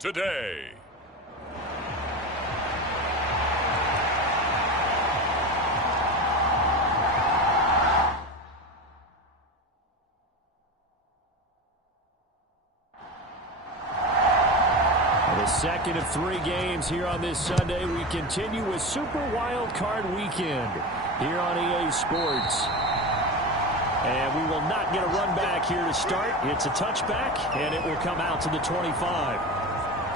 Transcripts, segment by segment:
today. The second of 3 games here on this Sunday. We continue with Super Wild Card Weekend here on EA Sports. And we will not get a run back here to start. It's a touchback, and it will come out to the 25.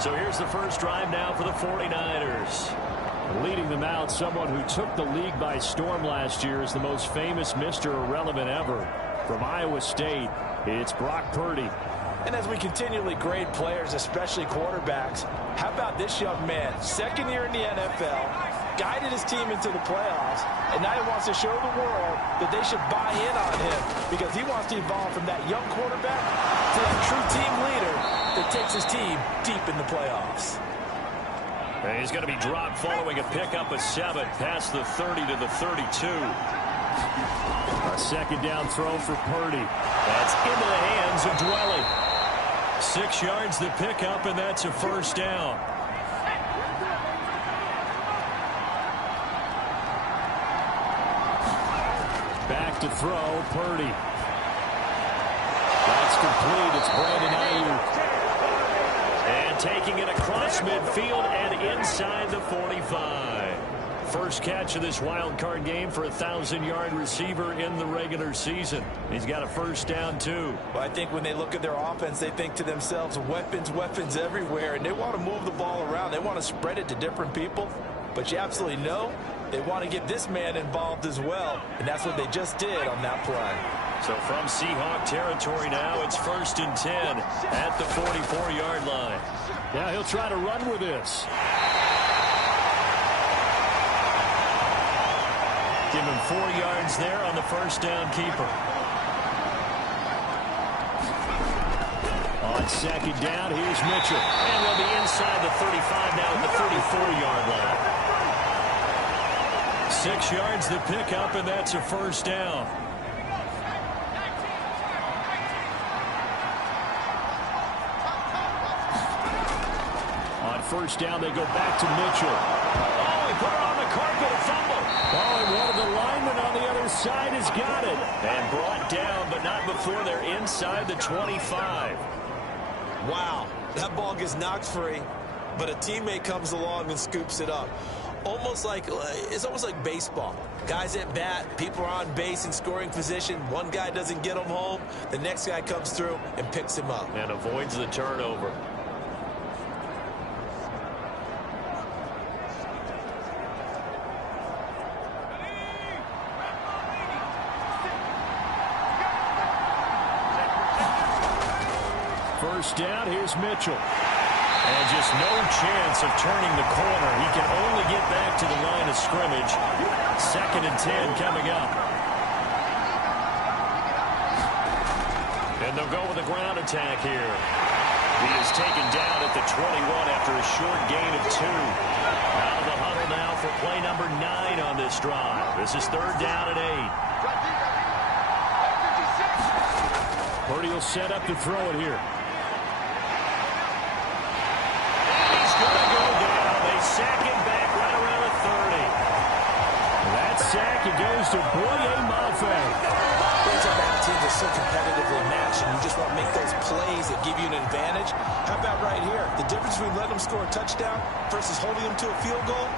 So here's the first drive now for the 49ers. Leading them out, someone who took the league by storm last year is the most famous Mr. Irrelevant ever. From Iowa State, it's Brock Purdy. And as we continually grade players, especially quarterbacks, how about this young man, second year in the NFL, guided his team into the playoffs, and now he wants to show the world that they should buy in on him because he wants to evolve from that young quarterback to that true team leader that takes his team deep in the playoffs. And he's going to be dropped following a pickup of 7 past the 30 to the 32. A second down throw for Purdy. That's into the hands of Dwelly. 6 yards the pickup, and that's a first down. Back to throw, Purdy. That's complete. It's Brandon Ayuk. And taking it across midfield and inside the 45. First catch of this wild card game for a 1,000-yard receiver in the regular season. He's got a first down, too. Well, I think when they look at their offense, they think to themselves, weapons, weapons everywhere, and they want to move the ball around. They want to spread it to different people, but you absolutely know they want to get this man involved as well, and that's what they just did on that play. So from Seahawk territory now, it's 1st and 10 at the 44-yard line. Yeah, he'll try to run with this. Give him 4 yards there on the first down keeper. On second down, here's Mitchell. And they'll be inside the 35 now at the 34-yard line. 6 yards the pickup, and that's a first down. On first down, they go back to Mitchell. Oh, he put it on the carpet, a fumble. Oh, and one of the linemen on the other side has got it. And brought down, but not before they're inside the 25. Wow, that ball gets knocked free, but a teammate comes along and scoops it up. It's almost like baseball. Guys at bat, people are on base in scoring position. One guy doesn't get him home. The next guy comes through and picks him up. And avoids the turnover. First down, here's Mitchell. And just no chance of turning the corner. He can only get back to the line of scrimmage. 2nd and 10 coming up. And they'll go with a ground attack here. He is taken down at the 21 after a short gain of 2. Out of the huddle now for play number 9 on this drive. This is 3rd down and 8. Purdy will set up to throw it here. Sack him back right around the 30. That sack, it goes to Boye Mafe. Those are bad teams are so competitively matched, and you just want to make those plays that give you an advantage. How about right here? The difference between letting them score a touchdown versus holding them to a field goal,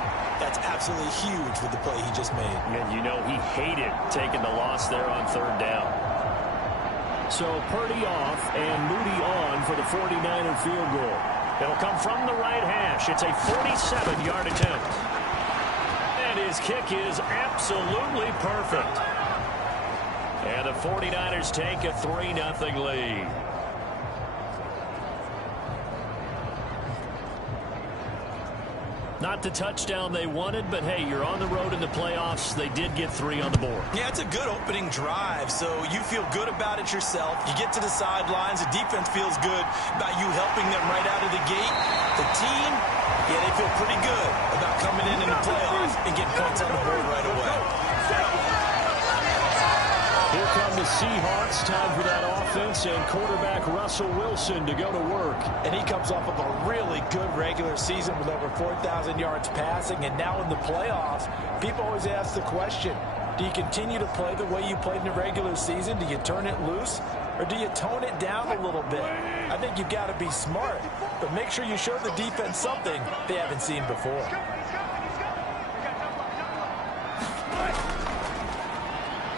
that's absolutely huge with the play he just made. And you know he hated taking the loss there on 3rd down. So Purdy off and Moody on for the 49er field goal. It'll come from the right hash. It's a 47-yard attempt. And his kick is absolutely perfect. And the 49ers take a 3-0 lead. Not the touchdown they wanted, but hey, you're on the road in the playoffs. They did get 3 on the board. Yeah, it's a good opening drive, so you feel good about it yourself. You get to the sidelines. The defense feels good about you helping them right out of the gate. The team, yeah, they feel pretty good about coming in the playoffs and getting points on the board right away. Here come the Seahawks, time for that offense and quarterback Russell Wilson to go to work. And he comes off of a really good regular season with over 4,000 yards passing. And now in the playoffs, people always ask the question, do you continue to play the way you played in the regular season? Do you turn it loose? Or do you tone it down a little bit? I think you've got to be smart. But make sure you show the defense something they haven't seen before.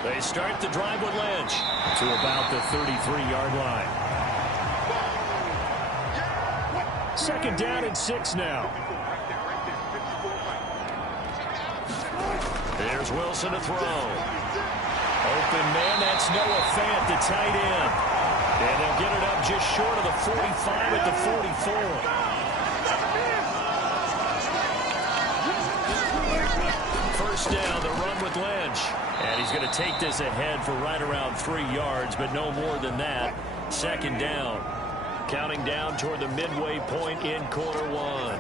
They start the drive with Lynch to about the 33-yard line. Second down and 6 now. Here's Wilson to throw. Open man, that's Noah Fant, the tight end. And they'll get it up just short of the 45 at the 44. First down, the run with Lynch. And he's going to take this ahead for right around 3 yards, but no more than that. Second down. Counting down toward the midway point in quarter one.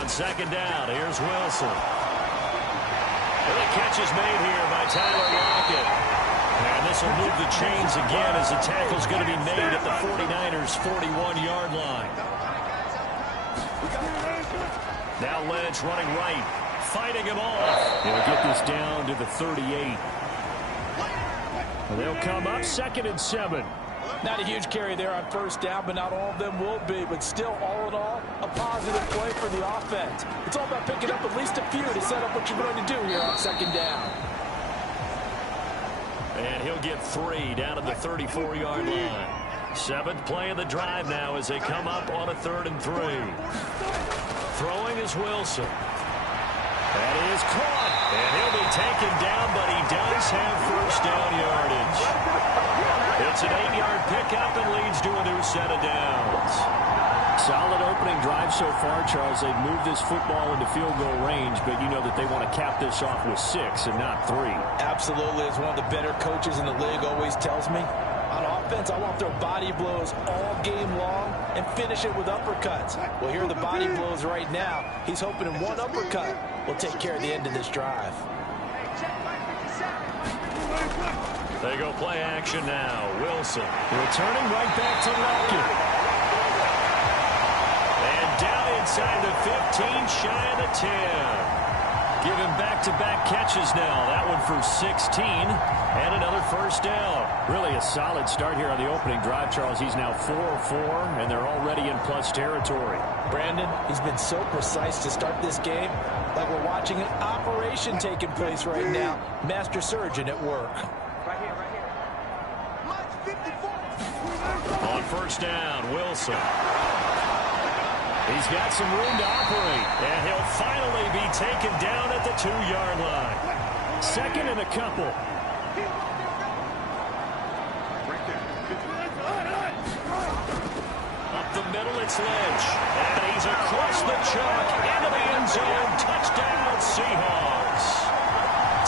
On second down, here's Wilson. And the catch is made here by Tyler Lockett. And this will move the chains again as the tackle's going to be made at the 49ers' 41-yard line. Now Lynch running right. Fighting him off. He'll get this down to the 38. And they'll come up second and 7. Not a huge carry there on first down, but not all of them will be. But still, all in all, a positive play for the offense. It's all about picking up at least a few to set up what you're going to do here on second down. And he'll get 3 down at the 34-yard line. 7th play of the drive now as they come up on a 3rd and 3. Throwing is Wilson. That is caught, and he'll be taken down, but he does have first down yardage. It's an 8-yard pickup and leads to a new set of downs. Solid opening drive so far, Charles. They've moved this football into field goal range, but you know that they want to cap this off with 6 and not 3. Absolutely. As one of the better coaches in the league always tells me, on offense, I want their body blows all game long and finish it with uppercuts. Well, here are the body blows right now. He's hoping in one uppercut will take care of the end of this drive. They go play action now. Wilson returning right back to Lockett. And down inside the 15, shy of the 10. Give him back-to-back catches now. That one for 16 and another first down. Really a solid start here on the opening drive, Charles. He's now 4 of 4, and they're already in plus territory. Brandon, he's been so precise to start this game, like we're watching an operation taking place right now. Master surgeon at work. Right here, right here. On first down, Wilson. He's got some room to operate, and he'll finally be taken down at the 2-yard line. 2nd and a couple. Up the middle, it's Lynch. And he's across the chalk into the end zone. Touchdown, Seahawks.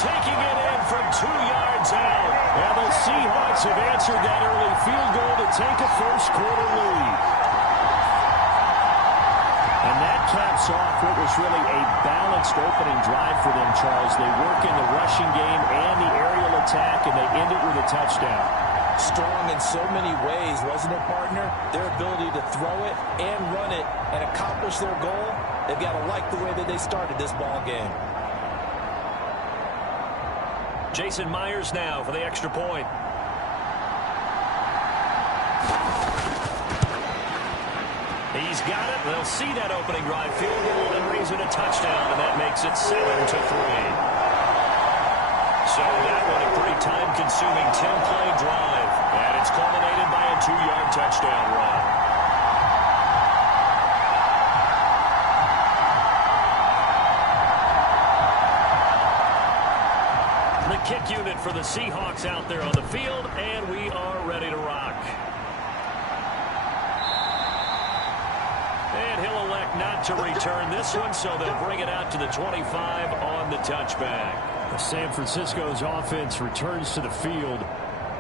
Taking it in from 2 yards out. And the Seahawks have answered that early field goal to take a first-quarter lead. And that caps off what was really a balanced opening drive for them, Charles. They work in the rushing game and the aerial attack, and they end it with a touchdown. Strong in so many ways, wasn't it, partner? Their ability to throw it and run it and accomplish their goal, they've got to like the way that they started this ball game. Jason Myers now for the extra point. He's got it. They'll see that opening drive field goal and raise it a touchdown, and that makes it 7-3. So that one a pretty time-consuming 10-play drive, and it's culminated by a 2-yard touchdown run. The kick unit for the Seahawks out there on the field, and we are ready to rock. And he'll elect not to return this one, so they'll bring it out to the 25 on the touchback. San Francisco's offense returns to the field.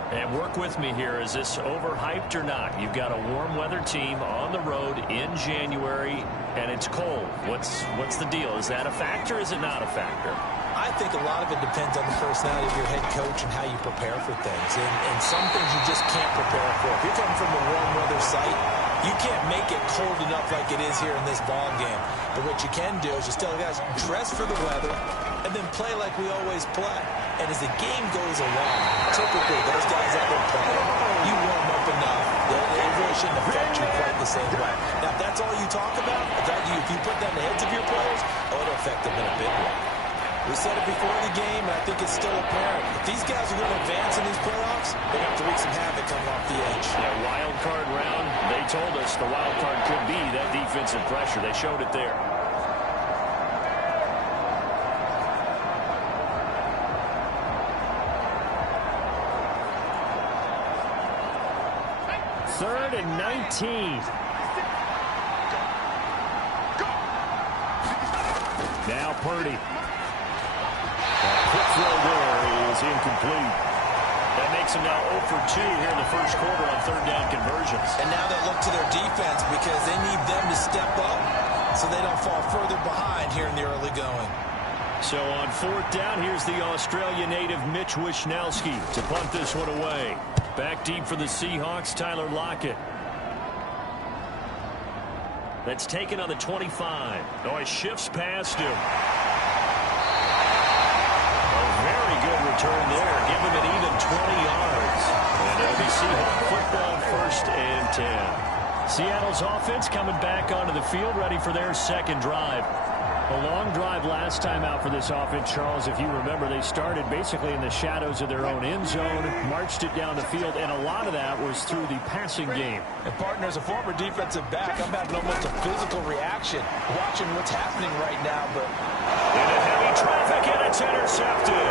And work with me here. Is this overhyped or not? You've got a warm weather team on the road in January, and it's cold. What's the deal? Is that a factor? Is it not a factor? I think a lot of it depends on the personality of your head coach and how you prepare for things. And some things you just can't prepare for. If you're coming from a warm weather site, you can't make it cold enough like it is here in this ball game. But what you can do is just tell the guys, dress for the weather, and then play like we always play. And as the game goes along, typically those guys out there playing, you warm up enough that it really shouldn't affect you quite the same way. Now, if that's all you talk about, if you put that in the heads of your players, it'll affect them in a big way. We said it before the game, and I think it's still apparent. If these guys are going to advance in these playoffs, they're going to have to wreak some havoc coming off the edge. Yeah, wild card round, they told us the wild card could be that defensive pressure. They showed it there. Third and 19. Now Purdy. Quick throw there is incomplete. That makes him now 0 for 2 here in the first quarter on third down conversions. And now they look to their defense because they need them to step up so they don't fall further behind here in the early going. So on fourth down, here's the Australia native Mitch Wishnowski to punt this one away. Back deep for the Seahawks, Tyler Lockett. That's taken on the 25. Oh, he shifts past him. Very good return there. Give him an even 20 yards. And it'll be Seahawks football, first and 10. Seattle's offense coming back onto the field, ready for their second drive. A long drive last time out for this offense, Charles. If you remember, they started basically in the shadows of their own end zone, marched it down the field, and a lot of that was through the passing game. And, partner, as a former defensive back, I'm having almost a physical reaction watching what's happening right now. But into heavy traffic, and it's intercepted.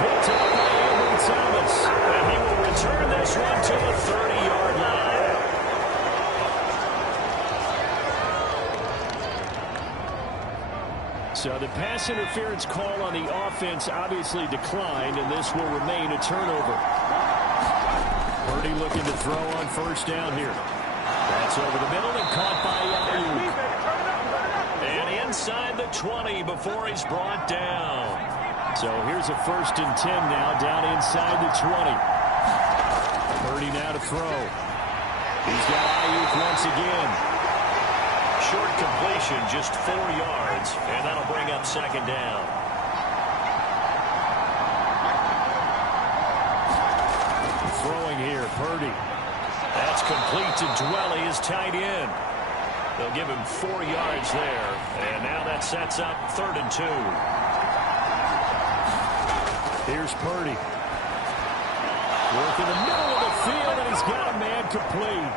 Picked up by Ambry Thomas, and he will return this one to the 30-yard line. So the pass interference call on the offense obviously declined, and this will remain a turnover. Purdy looking to throw on first down here. That's over the middle and caught by Ayuk. And inside the 20 before he's brought down. So here's a first and 10 now down inside the 20. Purdy now to throw. He's got Ayuk once again. Short completion, just 4 yards, and that'll bring up second down. Throwing here, Purdy. That's complete to Dwelly, his tight end. They'll give him 4 yards there, and now that sets up 3rd and 2. Here's Purdy. Work in the middle of the field, and he's got a man complete.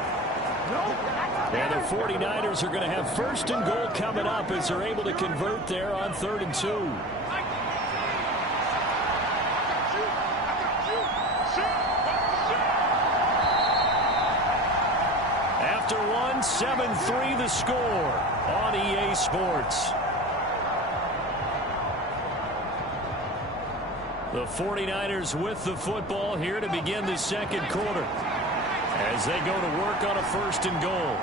And the 49ers are going to have first and goal coming up as they're able to convert there on 3rd and 2. After one, 7-3 the score on EA Sports. The 49ers with the football here to begin the second quarter as they go to work on a first and goal.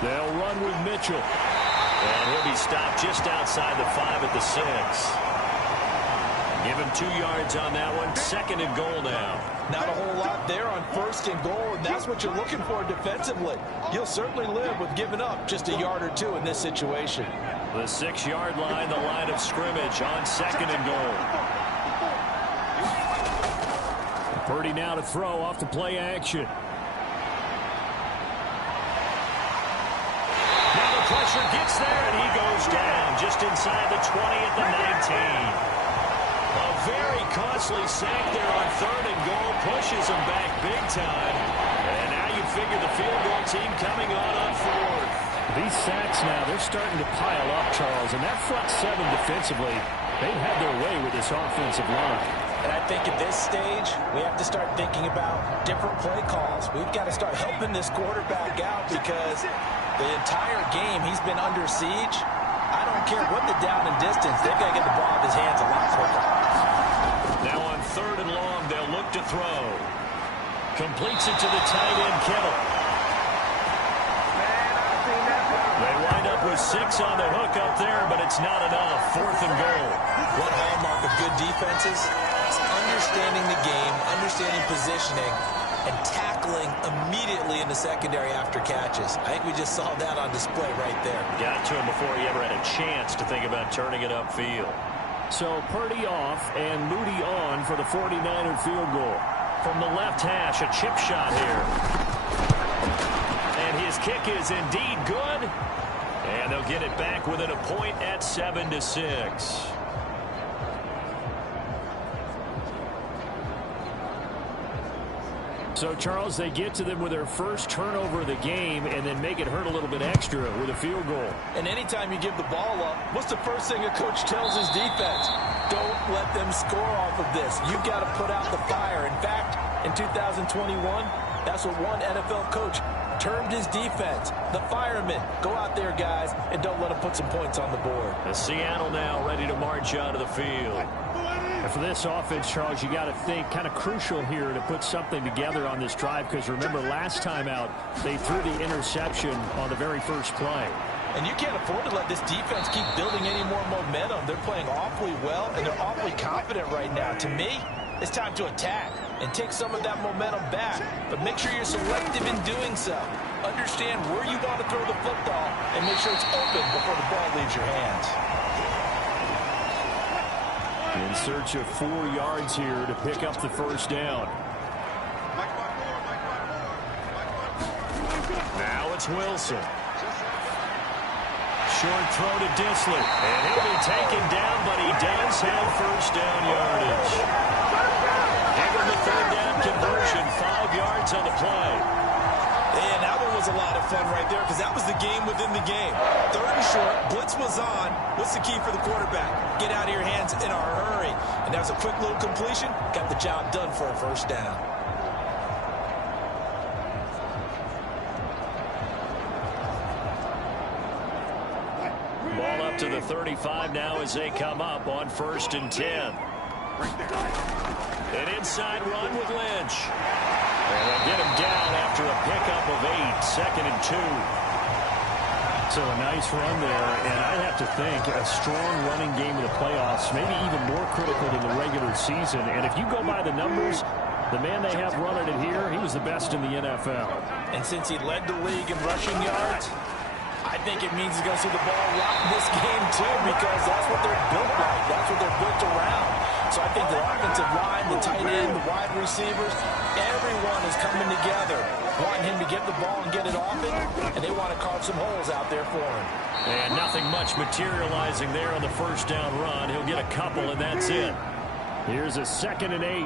They'll run with Mitchell. And he'll be stopped just outside the 5 at the 6. Give him 2 yards on that one. 2nd and goal now. not a whole lot there on first and goal, and that's what you're looking for defensively. You'll certainly live with giving up just a yard or two in this situation. The 6-yard line, the line of scrimmage on 2nd and goal. Purdy now to throw off the play action. Now the pressure gets there, and he goes down just inside the 20 at the 19. A very costly sack there on 3rd and goal, pushes him back big time. And now you figure the field goal team coming on 4th. These sacks now, they're starting to pile up, Charles. And that front 7 defensively, they've had their way with this offensive line. And I think at this stage, we have to start thinking about different play calls. We've got to start helping this quarterback out because the entire game he's been under siege. I don't care what the down and distance, they've got to get the ball out of his hands a lot quicker. Now on 3rd and long. They'll look to throw. Completes it to the tight end, Kittle. They wind up with 6 on the hook up there, but it's not enough. 4th and goal. One hallmark of good defenses is understanding the game, understanding positioning, and tackling immediately in the secondary after catches. I think we just saw that on display right there. Got to him before he ever had a chance to think about turning it upfield. So Purdy off and Moody on for the 49er field goal. From the left hash, a chip shot here. And his kick is indeed good. And they'll get it back within a point at 7-6. So, Charles, they get to them with their first turnover of the game and then make it hurt a little bit extra with a field goal. And anytime you give the ball up, what's the first thing a coach tells his defense? Don't let them score off of this. You've got to put out the fire. In fact, in 2021, that's what one NFL coach termed his defense. The firemen. Go out there, guys, and don't let them put some points on the board. The Seattle now ready to march onto the field. And for this offense, Charles, you got to think kind of crucial here to put something together on this drive, because remember last time out they threw the interception on the very first play. And you can't afford to let this defense keep building any more momentum. They're playing awfully well, and they're awfully confident right now. To me, it's time to attack and take some of that momentum back, but make sure you're selective in doing so. Understand where you want to throw the football and make sure it's open before the ball leaves your hands. In search of 4 yards here to pick up the first down. Now it's Wilson. Short throw to Disley. And he'll be taken down, but he does have first down yardage. Give him the 3rd down conversion. 5 yards on the play. And that one was a lot of fun right there, because that was the game within the game. 3rd and short, blitz was on. What's the key for the quarterback? Get out of your hands in a hurry. And that was a quick little completion. Got the job done for a first down. Ball up to the 35 now as they come up on 1st and 10. An inside run with Lynch. And they'll get him down after a pickup of 8, 2nd and 2. So a nice run there, and I'd have to think a strong running game in the playoffs, maybe even more critical than the regular season. And if you go by the numbers, the man they have running it here, he was the best in the NFL. And since he led the league in rushing yards, I think it means he's going to see the ball a lot in this game, too, because that's what they're built like. That's what they're built around. So I think the offensive line, the tight end, the wide receivers, everyone is coming together, wanting him to get the ball and get it often, and they want to carve some holes out there for him. And nothing much materializing there on the first down run. He'll get a couple, and that's it. Here's a 2nd and 8.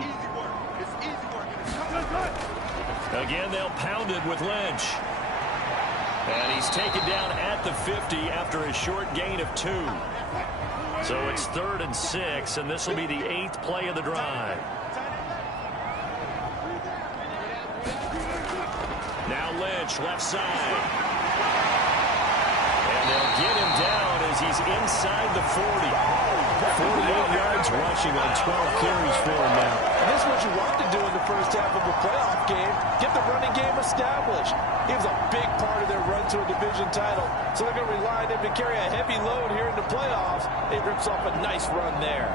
Again, they'll pound it with Lynch. And he's taken down at the 50 after a short gain of 2. So it's 3rd and 6, and this will be the 8th play of the drive. Now Lynch, left side. And they'll get him down as he's inside the 40. 48 yards rushing on 12 carries for him now. And this is what you want to do in the first half of a playoff game. Get the running game established. He was a big part of their run to a division title. So they're going to rely on him to carry a heavy load here in the playoffs. It rips off a nice run there.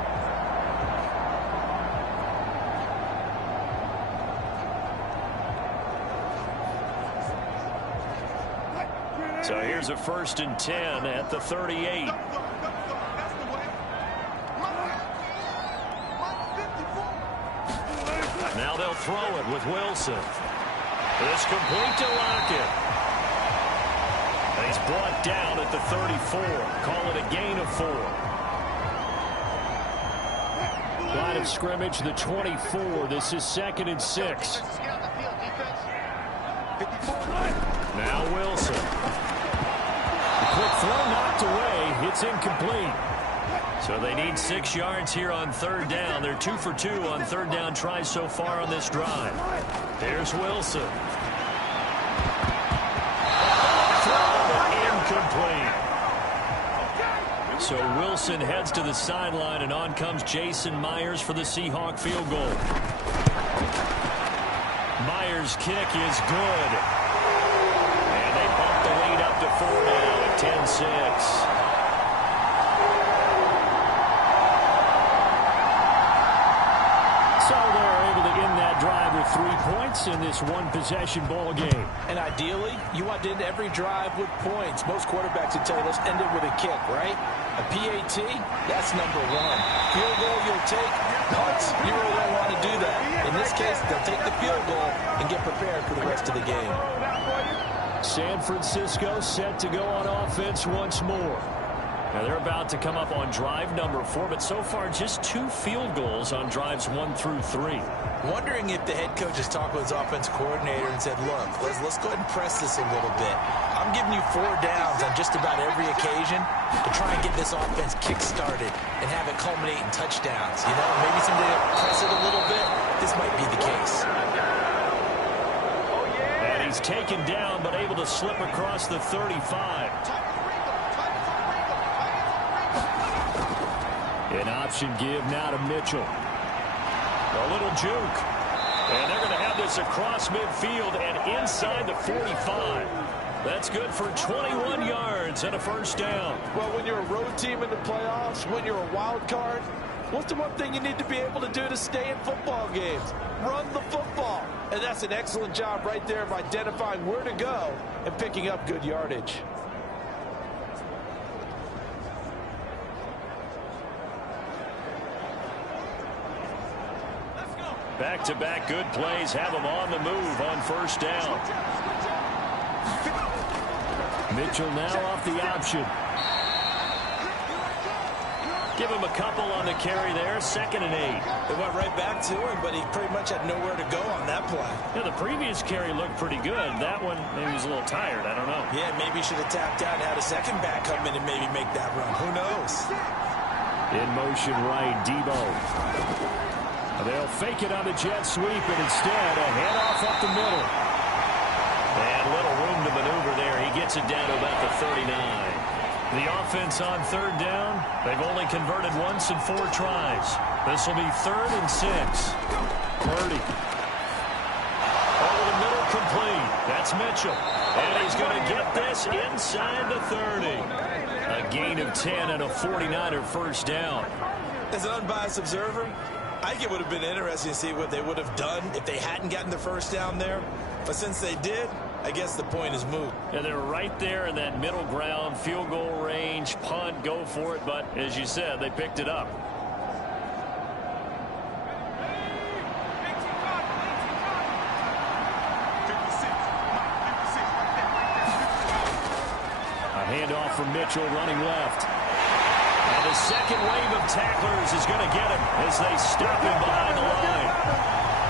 So here's a 1st and 10 at the 38. Now they'll throw it with Wilson. It's complete to Lockett. And he's brought down at the 34. Call it a gain of 4. Line of scrimmage, the 24. This is 2nd and 6. Now Wilson. The quick throw knocked away. It's incomplete. So they need 6 yards here on 3rd down. They're 2 for 2 on 3rd down tries so far on this drive. There's Wilson. Throw incomplete. So Wilson heads to the sideline, and on comes Jason Myers for the Seahawk field goal. Myers' kick is good. And they bump the lead up to 4 now at 10-6. So they're able to end that drive with 3 points in this one-possession ball game. And ideally, you want to end every drive with points. Most quarterbacks would tell you, let's end it with a kick, right? A PAT, that's number one. Field goal you'll take, punts, you really don't want to do that. In this case, they'll take the field goal and get prepared for the rest of the game. San Francisco set to go on offense once more. Now they're about to come up on drive number 4, but so far just 2 field goals on drives 1 through 3. Wondering if the head coach has talked with his offense coordinator and said, look, let's go ahead and press this a little bit. I'm giving you 4 downs on just about every occasion to try and get this offense kick-started and have it culminate in touchdowns. You know, maybe someday to press it a little bit. This might be the case. And he's taken down, but able to slip across the 35. An option give now to Mitchell. A little juke. And they're going to have this across midfield and inside the 45. That's good for 21 yards and a first down. Well, when you're a road team in the playoffs, when you're a wild card, what's the one thing you need to be able to do to stay in football games? Run the football. And that's an excellent job right there of identifying where to go and picking up good yardage. Back-to-back good plays have them on the move on first down. Mitchell now off the option. Give him a couple on the carry there. 2nd and 8. They went right back to him, but he pretty much had nowhere to go on that play. Yeah, the previous carry looked pretty good. That one, maybe he was a little tired. I don't know. Yeah, maybe he should have tapped out and had a second back come in and maybe make that run. Who knows? In motion right, Debo. They'll fake it on the jet sweep, and instead a handoff up the middle. And little room to maneuver there. He gets it down to about the 39. The offense on 3rd down, they've only converted once in 4 tries. This will be 3rd and 6. Purdy. Over the middle, complete. That's Mitchell. And he's going to get this inside the 30. A gain of 10 and a 49er first down. As an unbiased observer, I think it would have been interesting to see what they would have done if they hadn't gotten the first down there. But since they did, I guess the point is moot. And they're right there in that middle ground, field goal range, punt, go for it. But as you said, they picked it up. A handoff from Mitchell running left. And the second wave of tacklers is going to get him as they stop him behind the line.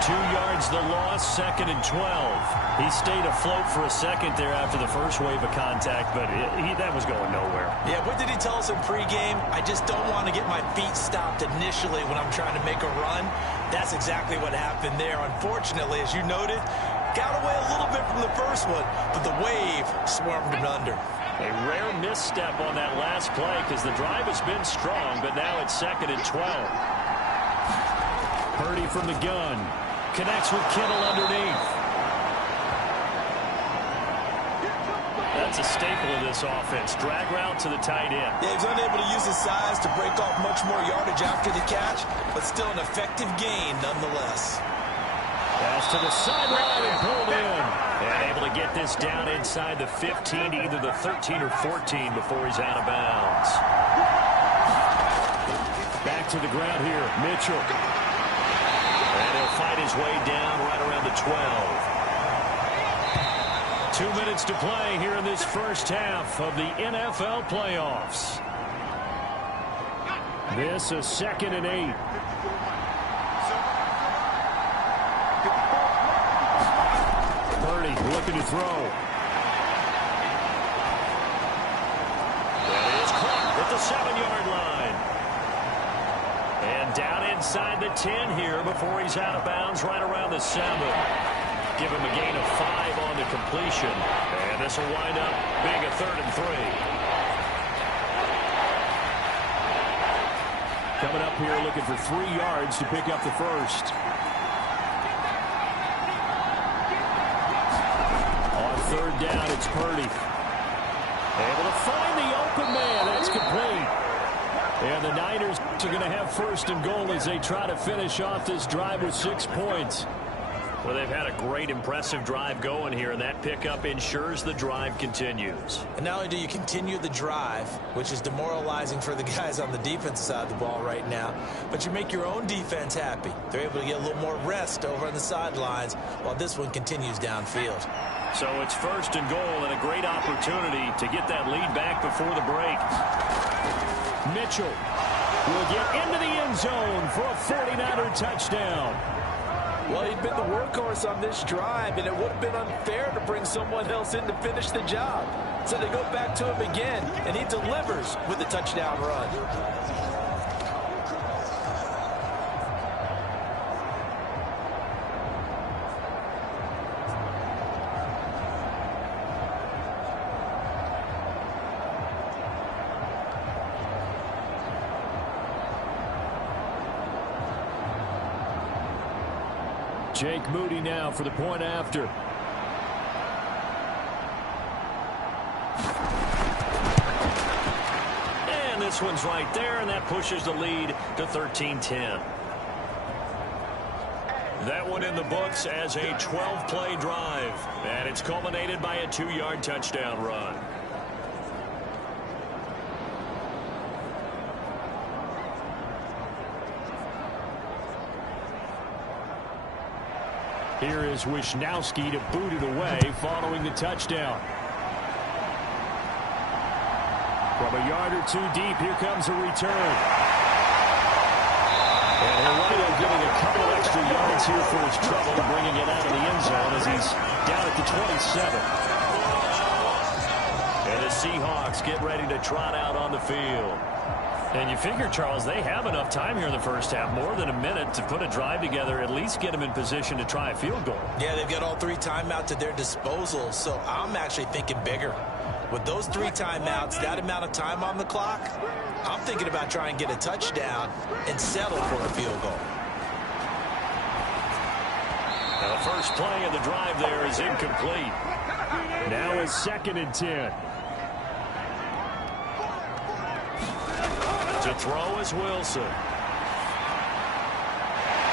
2 yards the loss, 2nd and 12. He stayed afloat for a second there after the first wave of contact, but that was going nowhere. Yeah, what did he tell us in pregame? I just don't want to get my feet stopped initially when I'm trying to make a run. That's exactly what happened there. Unfortunately, as you noted, got away a little bit from the first one, but the wave swarmed him under. A rare misstep on that last play because the drive has been strong, but now it's 2nd and 12. Purdy from the gun. Connects with Kittle underneath. That's a staple of this offense. Drag route to the tight end. Yeah, he's unable to use his size to break off much more yardage after the catch, but still an effective gain nonetheless. Pass to the sideline and pulled in. And able to get this down inside the 15, either the 13 or 14 before he's out of bounds. Back to the ground here, Mitchell. And he'll fight his way down right around the 12. 2 minutes to play here in this first half of the NFL playoffs. This is 2nd and 8. Purdy looking to throw. That is caught at the 7-yard line. And down inside the 10 here before he's out of bounds right around the 7. Give him a gain of 5 on the completion. And this will wind up being a 3rd and 3. Coming up here looking for 3 yards to pick up the first. On third down, it's Purdy. Able to find the open man. That's complete. And the Niners are going to have first and goal as they try to finish off this drive with 6 points. Well, they've had a great, impressive drive going here, and that pickup ensures the drive continues. And not only do you continue the drive, which is demoralizing for the guys on the defensive side of the ball right now, but you make your own defense happy. They're able to get a little more rest over on the sidelines while this one continues downfield. So it's first and goal and a great opportunity to get that lead back before the break. Mitchell will get into the end zone for a 49er touchdown. Well, he'd been the workhorse on this drive, and it would have been unfair to bring someone else in to finish the job. So they go back to him again, and he delivers with a touchdown run. Jake Moody now for the point after. And this one's right there, and that pushes the lead to 13-10. That one in the books as a 12-play drive. And it's culminated by a 2-yard touchdown run. Here is Wisnowski to boot it away following the touchdown. From a yard or 2 deep, here comes a return. And he'll wind up getting a couple extra yards here for his trouble, bringing it out of the end zone as he's down at the 27. And the Seahawks get ready to trot out on the field. And you figure, Charles, they have enough time here in the first half, more than a minute, to put a drive together, at least get them in position to try a field goal. Yeah, they've got all 3 timeouts at their disposal, so I'm actually thinking bigger. With those 3 timeouts, that amount of time on the clock, I'm thinking about trying to get a touchdown and settle for a field goal. Now the first play of the drive there is incomplete. Now it's 2nd and 10. To throw is Wilson.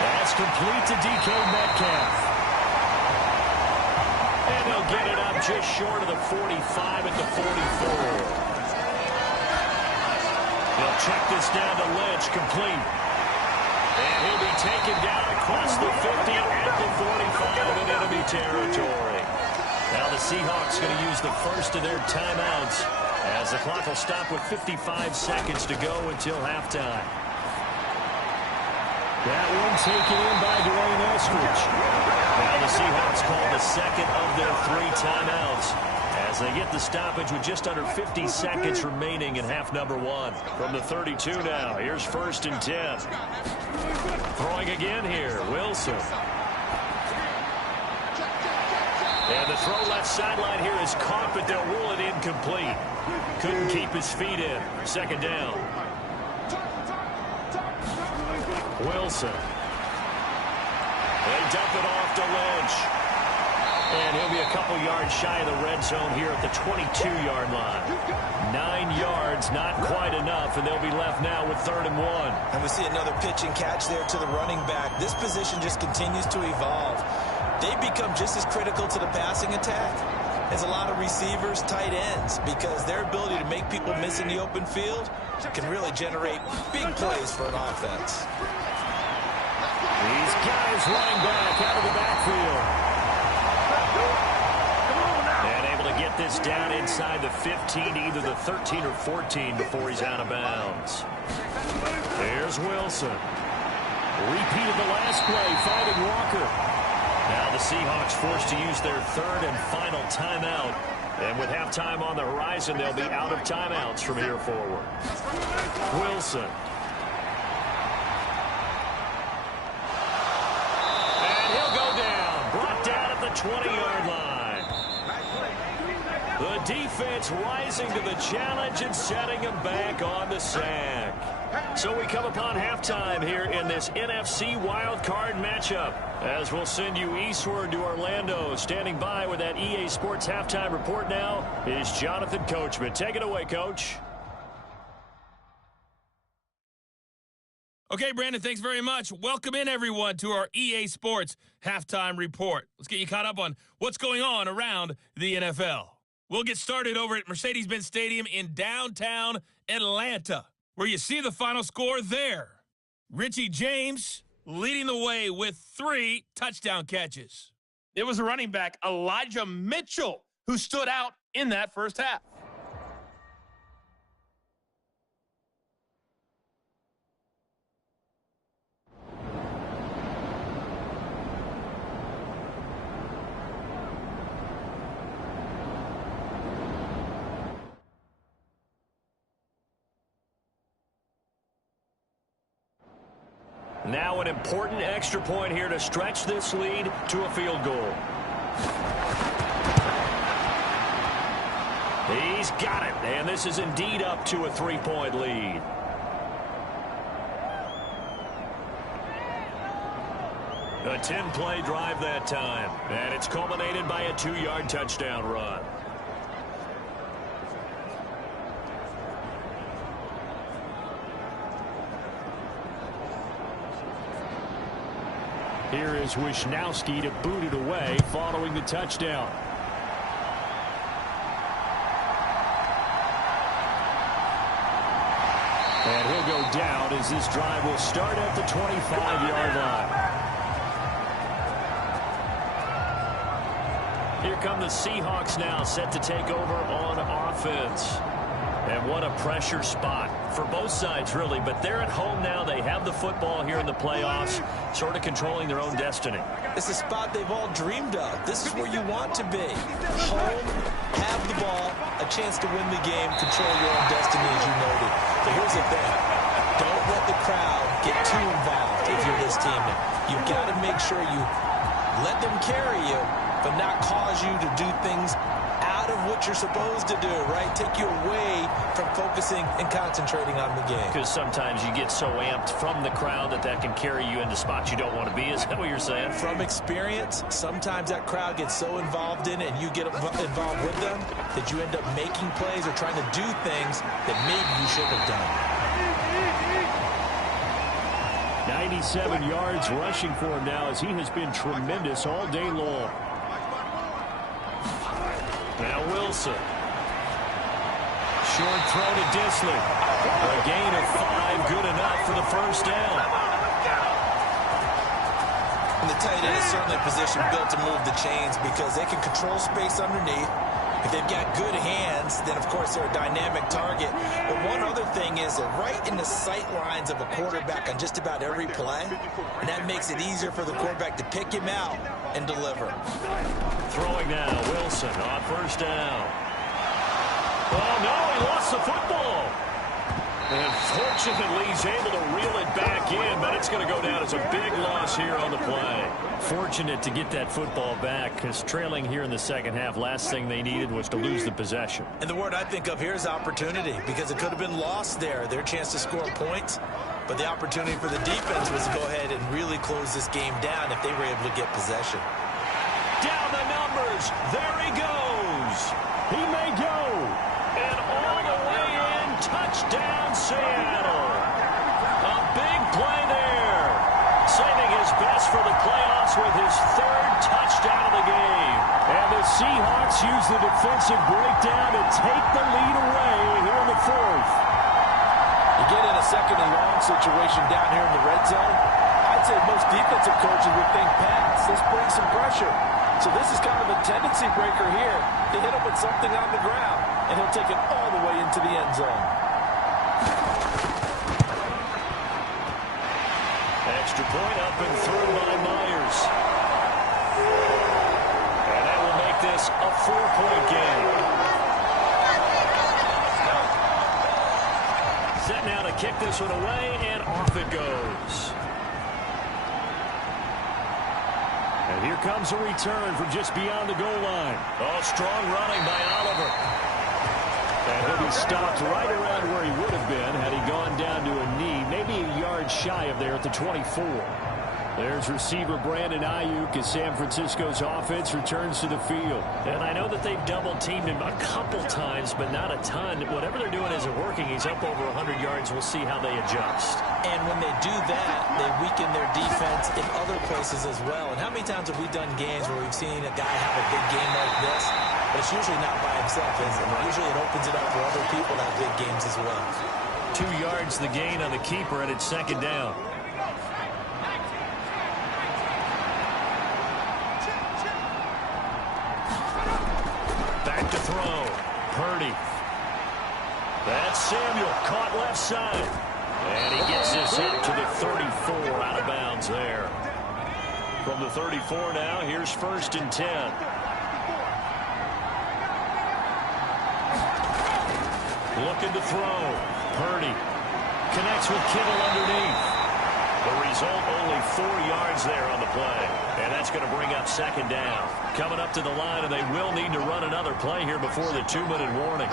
That's complete to DK Metcalf. And they'll get it up just short of the 45 at the 44. They'll check this down to Lynch, complete. And he'll be taken down across the 50 at the 45 in enemy territory. Now the Seahawks going to use the first of their timeouts, as the clock will stop with 55 seconds to go until halftime. That one taken in by Dwayne Eskridge. Now the Seahawks call the second of their 3 timeouts as they get the stoppage with just under 50 seconds remaining in half number 1. From the 32 now, here's 1st and 10. Throwing again here, Wilson. And the throw left sideline here is caught, but they'll rule it incomplete. Couldn't keep his feet in. 2nd down. Wilson. They dump it off to Lynch. And he'll be a couple yards shy of the red zone here at the 22-yard line. 9 yards, not quite enough, and they'll be left now with 3rd and 1. And we see another pitch and catch there to the running back. This position just continues to evolve. They become just as critical to the passing attack as a lot of receivers, tight ends, because their ability to make people miss in the open field can really generate big plays for an offense. These guys running back out of the backfield. And able to get this down inside the 15, either the 13 or 14 before he's out of bounds. There's Wilson. Repeat of the last play, finding Walker. Now the Seahawks forced to use their 3rd and final timeout. And with halftime on the horizon, they'll be out of timeouts from here forward. Wilson. And he'll go down. Brought down at the 20-yard line. The defense rising to the challenge and setting him back on the sack. So we come upon halftime here in this NFC wildcard matchup. As we'll send you eastward to Orlando. Standing by with that EA Sports halftime report now is Jonathan Coachman. Take it away, Coach. Okay, Brandon, thanks very much. Welcome in, everyone, to our EA Sports halftime report. Let's get you caught up on what's going on around the NFL. We'll get started over at Mercedes-Benz Stadium in downtown Atlanta, where you see the final score there. Richie James leading the way with 3 touchdown catches. It was a running back, Elijah Mitchell, who stood out in that first half. Now an important extra point here to stretch this lead to a field goal. He's got it, and this is indeed up to a 3-point lead. A 10-play drive that time, and it's culminated by a 2-yard touchdown run. Here is Wisnowski to boot it away following the touchdown. And he'll go down as this drive will start at the 25-yard line. Here come the Seahawks now, set to take over on offense. And what a pressure spot for both sides, really. But they're at home now. They have the football here in the playoffs, sort of controlling their own destiny. It's a spot they've all dreamed of. This is where you want to be. Home, have the ball, a chance to win the game, control your own destiny, as you noted. But here's the thing. Don't let the crowd get too involved if you're this team. You've got to make sure you let them carry you, but not cause you to do things out of what you're supposed to do, right? Take you away from focusing and concentrating on the game. Because sometimes you get so amped from the crowd that can carry you into spots you don't want to be. Is that what you're saying? From experience, sometimes that crowd gets so involved in it and you get involved with them that you end up making plays or trying to do things that maybe you shouldn't have done. 97 yards rushing for him now as he has been tremendous all day long. Now Wilson. Short throw to Disley. A gain of 5, good enough for the first down. And the tight end is certainly a position built to move the chains because they can control space underneath. If they've got good hands, then of course they're a dynamic target. But one other thing is they're right in the sight lines of a quarterback on just about every play. And that makes it easier for the quarterback to pick him out and deliver. Throwing now, Wilson on first down. Oh no, he lost the football. And fortunately, he's able to reel it back in, but it's going to go down as a big loss here on the play. Fortunate to get that football back, because trailing here in the second half, last thing they needed was to lose the possession. And the word I think of here is opportunity, because it could have been lost there. Their chance to score points, but the opportunity for the defense was to go ahead and really close this game down if they were able to get possession. Down the numbers. There he goes. He may go. And all the way in, touchdown Seattle. A big play there. Saving his best for the playoffs with his 3rd touchdown of the game. And the Seahawks use the defensive breakdown to take the lead away here in the 4th. You get in a 2nd and long situation down here in the red zone. I'd say most defensive coaches would think pass. Let's bring some pressure. So this is kind of a tendency breaker here to hit him with something on the ground, and he'll take it all the way into the end zone. Extra point up and through by Myers. And that will make this a 4-point game. Set now to kick this one away, and off it goes. And here comes a return from just beyond the goal line. Oh, strong running by Oliver. And he'll be stopped right around where he would have been had he gone down to a knee. yards shy of there at the 24. There's receiver Brandon Ayuk as San Francisco's offense returns to the field. And I know that they've double-teamed him a couple times, but not a ton. Whatever they're doing isn't working. He's up over 100 yards. We'll see how they adjust. And when they do that, they weaken their defense in other places as well. And how many times have we done games where we've seen a guy have a big game like this, but it's usually not by himself, is it? Usually it opens it up for other people to have big games as well. 2 yards the gain on the keeper, and it's second down. Back to throw. Purdy. That's Samuel, caught left side. And he gets this hit to the 34, out of bounds there. From the 34 now, here's 1st and 10. Looking to throw. Purdy connects with Kittle underneath. The result, only 4 yards there on the play. And that's going to bring up second down. Coming up to the line, and they will need to run another play here before the 2-minute warning.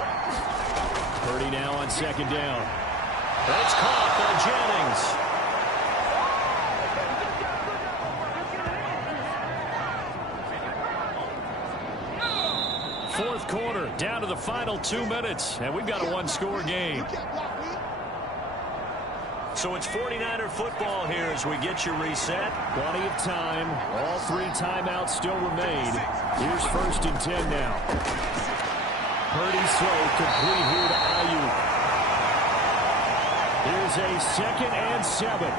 Purdy now on second down. That's caught by Jennings. Fourth quarter, down to the final 2 minutes, and we've got a one-score game. So it's 49er football here as we get you reset. Plenty of time. All 3 timeouts still remain. Here's 1st and 10 now. Purdy's throw complete here to Ayuk. Here's a 2nd and 7.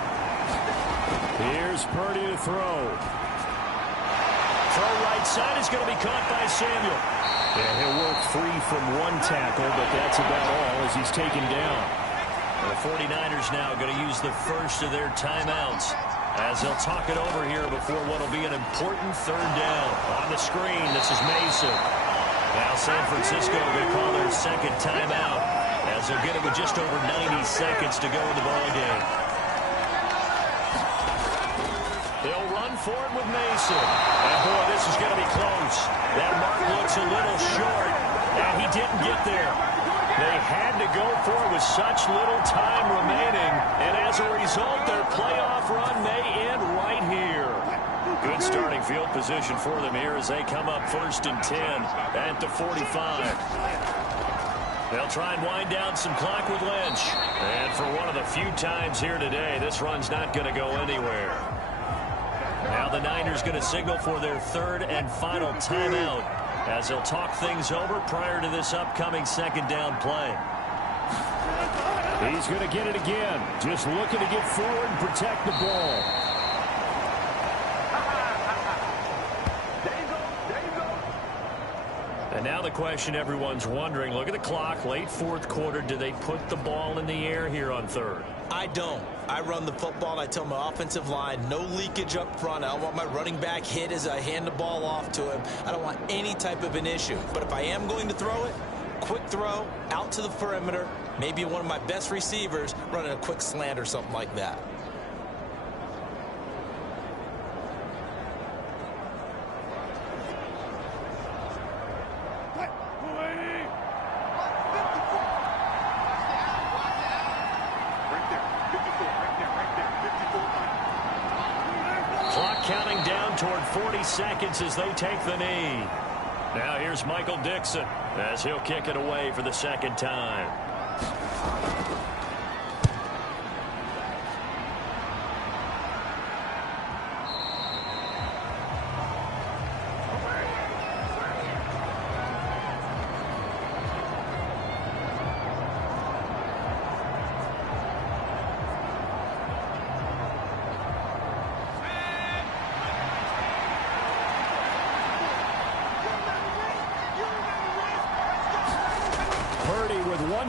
Here's Purdy to throw. Throw right side is going to be caught by Samuel. Yeah, he'll work free from one tackle, but that's about all as he's taken down. The 49ers now going to use the first of their timeouts as they'll talk it over here before what will be an important 3rd down. On the screen, this is Mason. Now San Francisco going to call their 2nd timeout as they'll get it with just over 90 seconds to go in the ballgame. They'll run forward with Mason. And boy, this is going to be close. That mark looks a little short, and he didn't get there. They had to go for it with such little time remaining, and as a result, their playoff run may end right here. Good starting field position for them here as they come up 1st and 10 at the 45. They'll try and wind down some clock with Lynch. And for one of the few times here today, this run's not going to go anywhere. Now the Niners going to signal for their 3rd and final timeout as they'll talk things over prior to this upcoming 2nd down play. He's going to get it again. Just looking to get forward and protect the ball. And now the question everyone's wondering, look at the clock, late 4th quarter. Do they put the ball in the air here on 3rd? I don't. I run the football, and I tell my offensive line, no leakage up front. I don't want my running back hit as I hand the ball off to him. I don't want any type of an issue. But if I am going to throw it, quick throw, out to the perimeter, maybe one of my best receivers running a quick slant or something like that. Counting down toward 40 seconds as they take the knee. Now here's Michael Dixon as he'll kick it away for the 2nd time.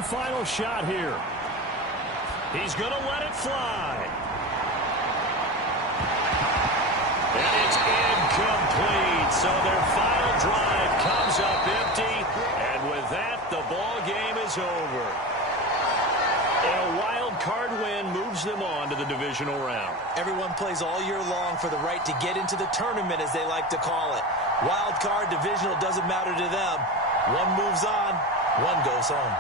Final shot here. He's going to let it fly. And it's incomplete. So their final drive comes up empty. And with that, the ball game is over. And a wild card win moves them on to the divisional round. Everyone plays all year long for the right to get into the tournament, as they like to call it. Wild card, divisional, doesn't matter to them. One moves on, one goes home.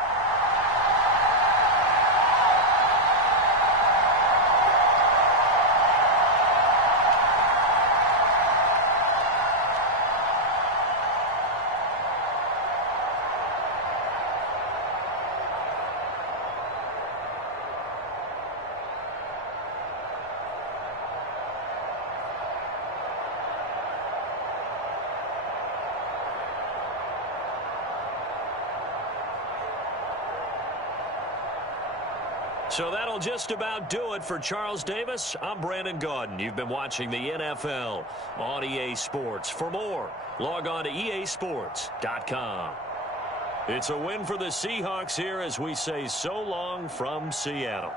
So that'll just about do it for Charles Davis. I'm Brandon Gaudin. You've been watching the NFL on EA Sports. For more, log on to easports.com. It's a win for the Seahawks here as we say so long from Seattle.